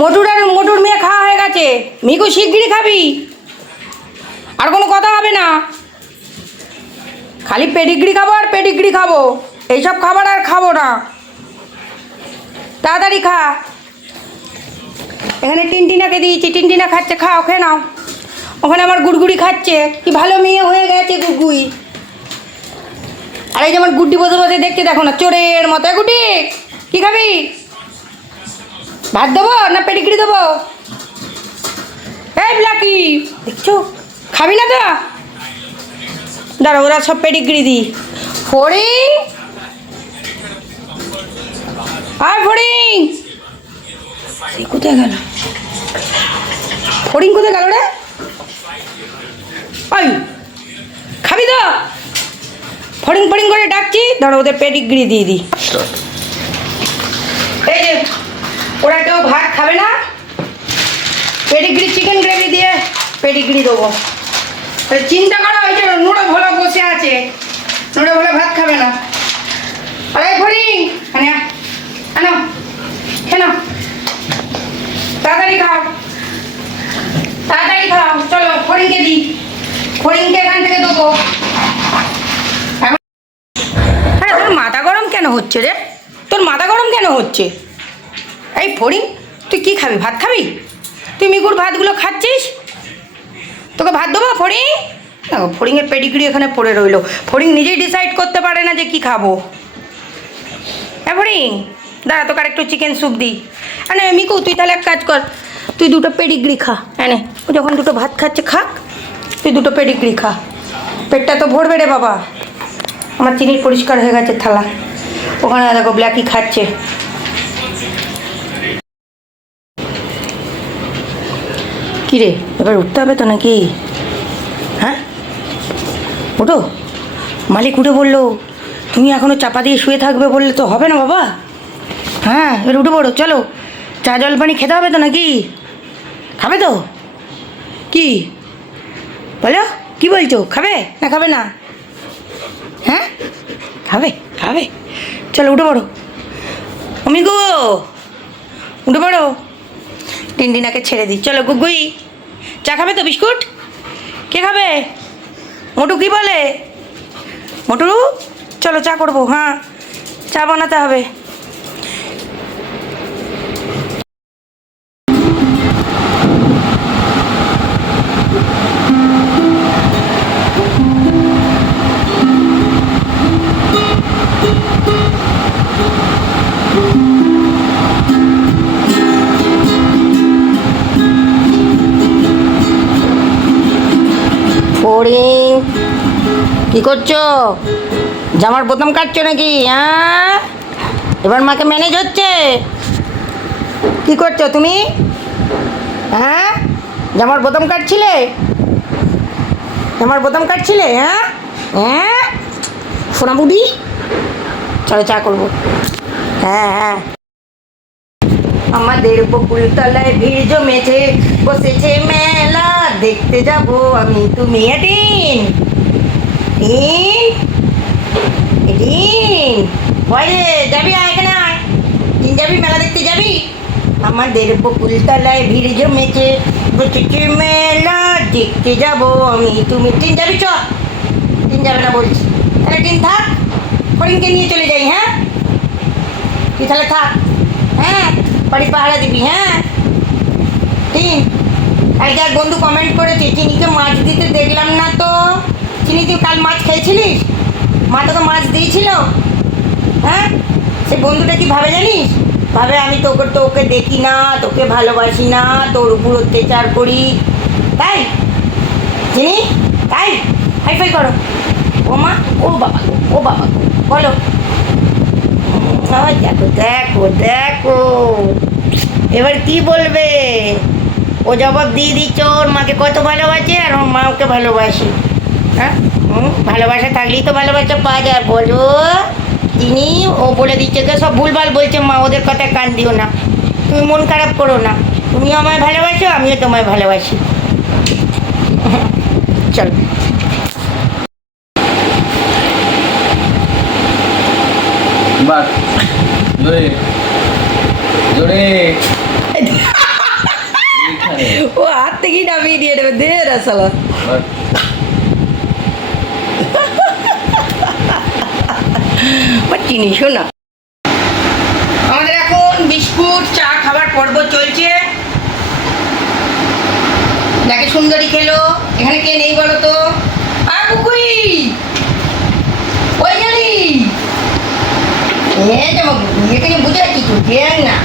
মটুর আর মটুর মেয়ে খাওয়া হয়ে গেছে। মিকু শিগগিরই খাবি। আর কোনো কথা হবে না। খালি পেডিগ্রি খাব আর পেডিগ্রি খাব। এইসব খাবার আর খাব না। তাড়াতাড়ি খা। এখানে টিনটিনাকে দিয়েছি। টিনটিনা খাচ্ছে, খাও, খেয়ে নাও। ওখানে আমার গুড়গুড়ি খাচ্ছে। কি ভালো মেয়ে হয়ে গেছে গুগুই আর এই যেমন গুড্ডি বসে বসে দেখতে দেখো না, চোরের মতো। গুড্ডি, কি খাবি? ভাত দেবো না পেডিগ্রি দেবো? এই ব্লাকি দেখছ? খাবি না তো? দাঁড়া ওরা সব পেডিগ্রি দি। ফড়িং? আর ফড়িং। সে কোথায় গেল? ফড়িং কোথায় গেল রে? ওই খাবি তো? ফড়িং ফড়িং করে ডাকছি। ধরো ওদের পেডিগ্রি দিয়ে দিই এই যে ওরা কেউ ভাত খাবে না? পেডিগ্রি চিকেন গ্রেভি দিয়ে পেডিগ্রি দেবো। চিন্তা করা যে নুড়ো ভোলা বসে আছে। নুড়ো ভোলা ভাত খাবে না। আরে ফড়িং আনে আনো খেনো তাড়াতাড়ি খাও। তাড়াতাড়ি খাও। চলো ফড়িংকে দিই। ফড়িংকে এখান থেকে দেবো। আরে তোর মাথা গরম কেন হচ্ছে রে? তোর মাথা গরম কেন হচ্ছে? এই ফড়িং, তুই কি খাবি? ভাত খাবি? তুই মিকুর ভাতগুলো খাচ্ছিস? তোকে ভাত দেবো, ফড়িং? দেখো, ফড়িংয়ের পেডিগ্রি এখানে পড়ে রইল। ফড়িং নিজেই ডিসাইড করতে পারে না যে কি খাব। হ্যাঁ ফড়িং? দাঁড়া, তোকে একটু চিকেন স্যুপ দিই। আরে, মিকু, তুই তাহলে এক কাজ কর। তুই দুটো পেডিগ্রি খা। হ্যাঁ ও যখন দুটো ভাত খাচ্ছে, খাক। তুই দুটো পেডিগ্রি খা। পেটটা তো ভরবে রে বাবা। আমার চিনির পরিষ্কার হয়ে গেছে থালা। ওখানে দেখো ব্ল্যাকি খাচ্ছে। কী রে এবার উঠতে হবে তো নাকি? হ্যাঁ? ওঠো। মালিক উঠে বলল, তুমি এখনও চাপা দিয়ে শুয়ে থাকবে বললে তো হবে না বাবা। হ্যাঁ এবার উঠে পড়ো, চলো। চা, জল, পানি খেতে হবে তো নাকি? খাবে তো? কি? বলো, কি বলছো? খাবে? না খাবে না। হ্যাঁ? খাবে খাবে। চলো, উঠে পড়ো। অমি গো উঠে পড়ো। টিনটিনাকে ছেড়ে দিই। চলো, গুগুই। চা খাবে তো, বিস্কুট? কে খাবে? মোটু কি বলে? মোটু? চলো, চা করব হ্যাঁ। চা বানাতে হবে। কি করছ? জামার বোতাম কাটছো নাকি? হ্যাঁ? এবার মাকে ম্যানেজ হচ্ছে। কি করছ তুমি? হ্যাঁ? জামার বোতাম কাটছিলে? জামার বোতাম কাটছিলে? হ্যাঁ? হ্যাঁ? সোনা বুড়ি? চলো চা করব। হ্যাঁ হ্যাঁ। আমাদের বকুল তলায় ভিড় জমেছে, বসেছে মেলা। দেখতে যাব আমি, তুমি এটিন টিন এটিন বলে যাবি আয় এখানে আয়। টিন যাবি, মেলা দেখতে যাবি। আমাদের বকুল তলায় ভিড় জমেছে। বসেছে মেলা দেখতে যাব আমি। তুমি টিন যাবি চ টিন যাবে না বলছি। তাহলে টিন থাক। ফরিনকে নিয়ে চলে যাই হ্যাঁ? তুই তাহলে থাক। হ্যাঁ? বাড়ি পাহারা দিবি হ্যাঁ? আজকে এক বন্ধু কমেন্ট করেছে, চিনিকে মাছ দিতে দেখলাম তুই কাল মাছ খেয়েছিলিস? মা তোকে মাছ দিয়েছিল। হ্যাঁ? সে বন্ধুটা কি ভাবে জানিস? ভাবে আমি তোকে তোকে দেখি না, তোকে ভালোবাসি না, তোর উপর অত্যাচার করি। তাই? চিনি? তাই? হাইফাই করো। ও মা, ও বাবা ও বাবা বলো। দেখো দেখো দেখো। এবার কি বলবে? ও জবাব দিয়ে দিচ্ছ, ওর মাকে কত ভালোবাসে আর ওর মা ওকে ভালোবাসে। হ্যাঁ? ভালোবাসা থাকলেই তো ভালোবাসা পাওয়া যায়। বলো তিনি ও বলে দিচ্ছে তো সব ভুলভাল বলছে মা ওদের কথায় কান দিও না। তুমি মন খারাপ করো না। তুমিও আমায় ভালোবাসো আমিও তোমায় ভালোবাসি। চলো। বাস জোরে। জোরে। ও হাত থেকেই নামিয়ে দিয়ে দেবে। দে রাসালা চিনি শোনা আমাদের এখন বিস্কুট, চা, খাবার পর্ব চলছে। দেখে সুন্দরী খেলো। এখানে কে নেই বলো তো? আ কুকুই ওই গেলি এ তো এখানে বুঝে আছি তো না।